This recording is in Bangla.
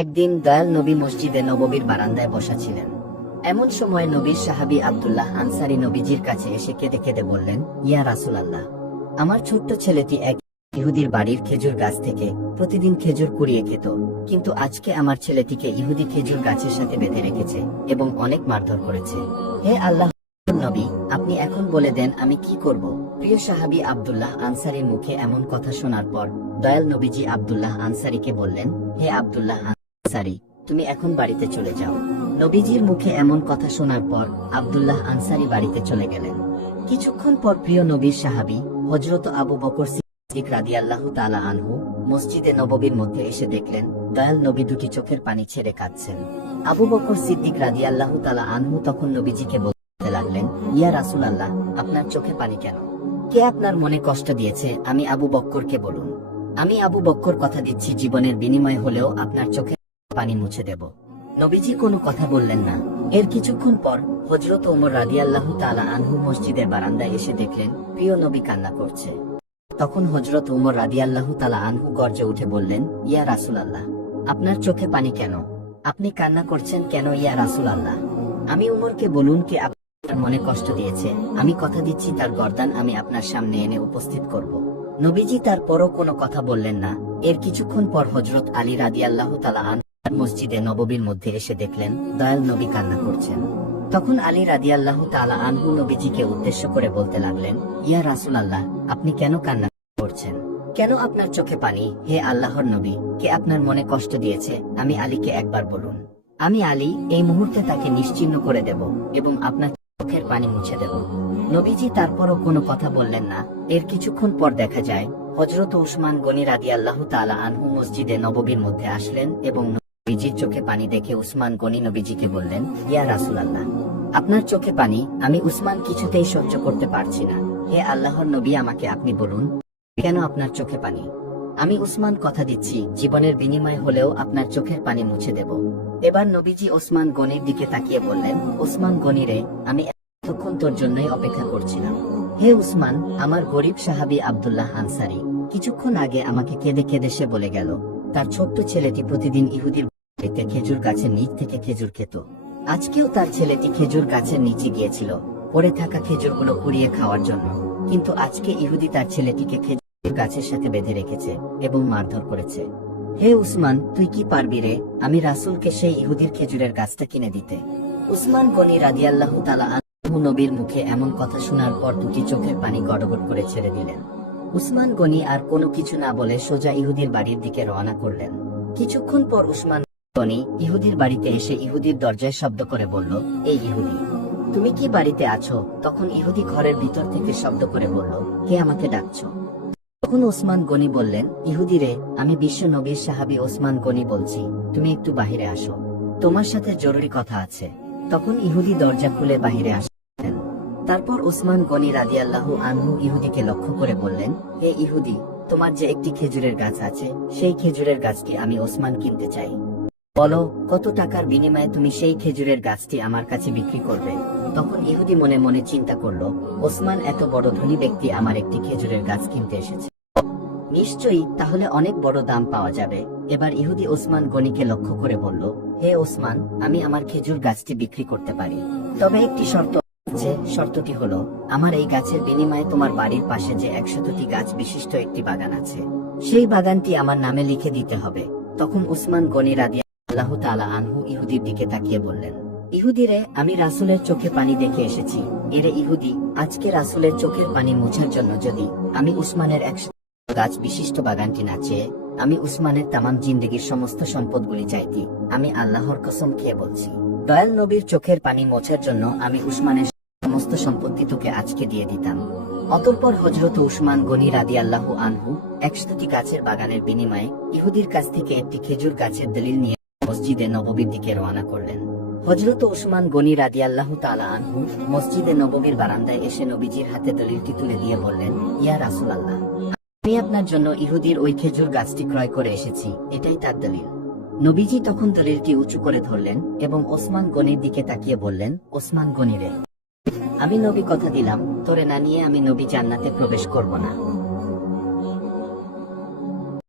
একদিন দয়াল নবী মসজিদে নববীর বারান্দায় বসা ছিলেন এমন সময় নবীর সাহাবি আবদুল্লাহ আনসারি নবীজির কাছে এসে কেঁদে কেঁদে বললেন ইয়া রাসুল আল্লাহ আমার ছোট্ট ছেলেটি এক ইহুদির বাড়ির খেজুর গাছ থেকে প্রতিদিন খেজুর কুড়িয়ে খেত কিন্তু আজকে আমার ছেলেটিকে ইহুদি খেজুর গাছের সাথে বেঁধে রেখেছে এবং অনেক মারধর করেছে হে আল্লাহ নবী আপনি এখন বলে দেন আমি কি করব প্রিয় সাহাবি আবদুল্লাহ আনসারির মুখে এমন কথা শোনার পর দয়াল নবীজি আবদুল্লাহ আনসারিকে বললেন হে আবদুল্লাহ আনসারি তুমি এখন বাড়িতে চলে যাও নবীজির মুখে এমন কথা শোনার পর আবদুল্লাহ আনসারি বাড়িতে চলে গেলেন কিছুক্ষণ পর প্রিয় নবীর সাহাবি হজরত আবু বকর সিদ্দিক রাদি আল্লাহ তালা আনহু মসজিদে নববীর মধ্যে এসে দেখলেন দয়াল নবী দুটি চোখের পানি ছেড়ে কাঁদছেন আবু বকর সিদ্দিক রাদি আল্লাহ তালা আনহু তখন নবীজিকে বলতে লাগলেন ইয়া রাসুল আল্লাহ আপনার চোখে পানি কেন কে আপনার মনে কষ্ট দিয়েছে আমি আবু বক্করকে বলুন আমি আবু বক্কর কথা দিচ্ছি জীবনের বিনিময় হলেও আপনার চোখে পানি মুছে দেব নবীজি কোনো কথা বললেন না এর কিছুক্ষণ পর হজরত ওমর রাজি আল্লাহ তালা আনহু মসজিদের বারান্দায় এসে দেখলেন প্রিয় নবী কান্না করছে তখন হজরত ওমর রাজি আল্লাহ তালা আনহু গর্জে উঠে বললেন ইয়া রাসুল আল্লাহ আপনার চোখে পানি কেন আপনি কান্না করছেন কেন ইয়া রাসুল আল্লাহ আমি উমরকে বলুন কি আপনার মনে কষ্ট দিয়েছে আমি কথা দিচ্ছি তার গর্দান আমি আপনার সামনে এনে উপস্থিত করব নবীজি তারপরও কোনো কথা বললেন না এর কিছুক্ষণ পর হজরত আলী রাজি আল্লাহ তালা আনহু মসজিদে নববীর মধ্যে এসে দেখলেন দয়াল নবী কান্না করছেন তখন আলী রাদি আল্লাহ তালা আনহু নবীজিকে উদ্দেশ্য করে বলতে লাগলেন ইয়া রাসুল আল্লাহ আপনি কেন কান্না করছেন কেন আপনার চোখে পানি হে আল্লাহর নবী কে আপনার মনে কষ্ট দিয়েছে আমি আলীকে একবার বলুন আমি আলী এই মুহূর্তে তাকে নিশ্চিন্ন করে দেব এবং আপনার চোখের পানি মুছে দেব নবীজি তারপরও কোনো কথা বললেন না এর কিছুক্ষণ পর দেখা যায় হজরত উসমান গনি রাদি আল্লাহ তালা আনহু মসজিদে নববীর মধ্যে আসলেন এবং বিজির চোখে পানি দেখে উসমান গনি নবীজিকে বললেন ইয়া রাসুলাল্লাহ আপনার চোখে পানি আমি উসমান কিছুতেই সহ্য করতে পারছি না হে আল্লাহর নবী আমাকে আপনি বলুন কেন আপনার চোখে পানি আমি উসমান কথা দিচ্ছি জীবনের বিনিময় হলেও আপনার চোখের পানি মুছে দেব এবার নবীজি ওসমান গনির দিকে তাকিয়ে বললেন ওসমান গনিরে আমি এতক্ষণ তোর জন্যই অপেক্ষা করছিলাম হে উসমান আমার গরিব সাহাবি আবদুল্লাহ আনসারি কিছুক্ষণ আগে আমাকে কেঁদে কেঁদে সে বলে গেল তার ছোট্ট ছেলেটি প্রতিদিন ইহুদির এতে খেজুর গাছের নিচ থেকে খেজুর খেত আজকেও তার ছেলেটি খেজুর গাছের নিচে গিয়েছিল পড়ে থাকা খেজুরগুলো কুড়িয়ে খাওয়ার জন্য কিন্তু আজকে ইহুদি তার ছেলেটিকে খেজুর গাছের সাথে বেঁধে রেখেছে এবং মারধর করেছে হে উসমান তুই কি পারবি রে আমি রাসুলকে সেই ইহুদির খেজুরের গাছটা কিনে দিতে উসমান গনি রাজি আল্লাহ নবীর মুখে এমন কথা শোনার পর দুটি চোখের পানি গড়গড় করে ছেড়ে দিলেন উসমান গনি আর কোনো কিছু না বলে সোজা ইহুদির বাড়ির দিকে রওনা করলেন কিছুক্ষণ পর উসমান টনি ইহুদির বাড়িতে এসে ইহুদির দরজায় শব্দ করে বলল এই ইহুদি তুমি কি বাড়িতে আছো তখন ইহুদি ঘরের ভিতর থেকে শব্দ করে বলল কে আমাকে ডাকছ তখন ওসমান গনি বললেন ইহুদিরে আমি বিশ্ব নবীর সাহাবি ওসমান গনি বলছি তুমি একটু বাহিরে আসো তোমার সাথে জরুরি কথা আছে তখন ইহুদি দরজা খুলে বাহিরে আসলেন তারপর ওসমান গনি রাদিয়াল্লাহু আনহু ইহুদিকে লক্ষ্য করে বললেন হে ইহুদি তোমার যে একটি খেজুরের গাছ আছে সেই খেজুরের গাছকে আমি ওসমান কিনতে চাই বলো কত টাকার বিনিময়ে তুমি সেই খেজুরের গাছটি আমার কাছে বিক্রি করবে তখন ইহুদি মনে মনে চিন্তা করল ওসমান এত বড় ধনী ব্যক্তি আমার একটি খেজুরের গাছ কিনতে এসেছে নিশ্চয়ই তাহলে অনেক বড় দাম পাওয়া যাবে এবার ইহুদি ওসমান গনিকে লক্ষ্য করে বলল হে ওসমান আমি আমার খেজুর গাছটি বিক্রি করতে পারি তবে একটি শর্ত যে শর্তটি হল আমার এই গাছের বিনিময়ে তোমার বাড়ির পাশে যে একশতটি গাছ বিশিষ্ট একটি বাগান আছে সেই বাগানটি আমার নামে লিখে দিতে হবে তখন ওসমান গনি রাদিয়া আল্লাহ তালা আনহু ইহুদির দিকে তাকিয়ে বললেন ইহুদিরে আমি রাসুলের চোখে পানি দেখে এসেছি এরে ইহুদি আজকে রাসুলের চোখের পানি মুছার জন্য যদি আমি উসমানের এক গাছ বিশিষ্ট বাগানটি না চেয়ে আমি উসমানের তামাম জিন্দগির সমস্ত সম্পদগুলি চাইতি আমি আল্লাহর কসম খেয়ে বলছি দয়াল নবীর চোখের পানি মোছার জন্য আমি উসমানের সমস্ত সম্পত্তি তোকে আজকে দিয়ে দিতাম অতঃপর হজরত উসমান গনি রাদি আল্লাহ আনহু একশোটি গাছের বাগানের বিনিময়ে ইহুদির কাছ থেকে একটি খেজুর গাছের দলিল নিয়ে মসজিদে নববীর দিকে রওনা করলেন হজরত ওসমান গনি রাদি আল্লাহ তালু মসজিদে নববীর বারান্দায় এসে নবীজির হাতে দলিলটি তুলে দিয়ে বললেন ইয়া রাসুল আল্লাহ আমি আপনার জন্য ইহুদির ওই খেজুর গাছটি ক্রয় করে এসেছি এটাই তার দলিল নবীজি তখন দলিলটি উঁচু করে ধরলেন এবং ওসমান গনির দিকে তাকিয়ে বললেন ওসমান গনিরে আমি নবী কথা দিলাম তোরে না নিয়ে আমি নবী জান্নাতে প্রবেশ করব না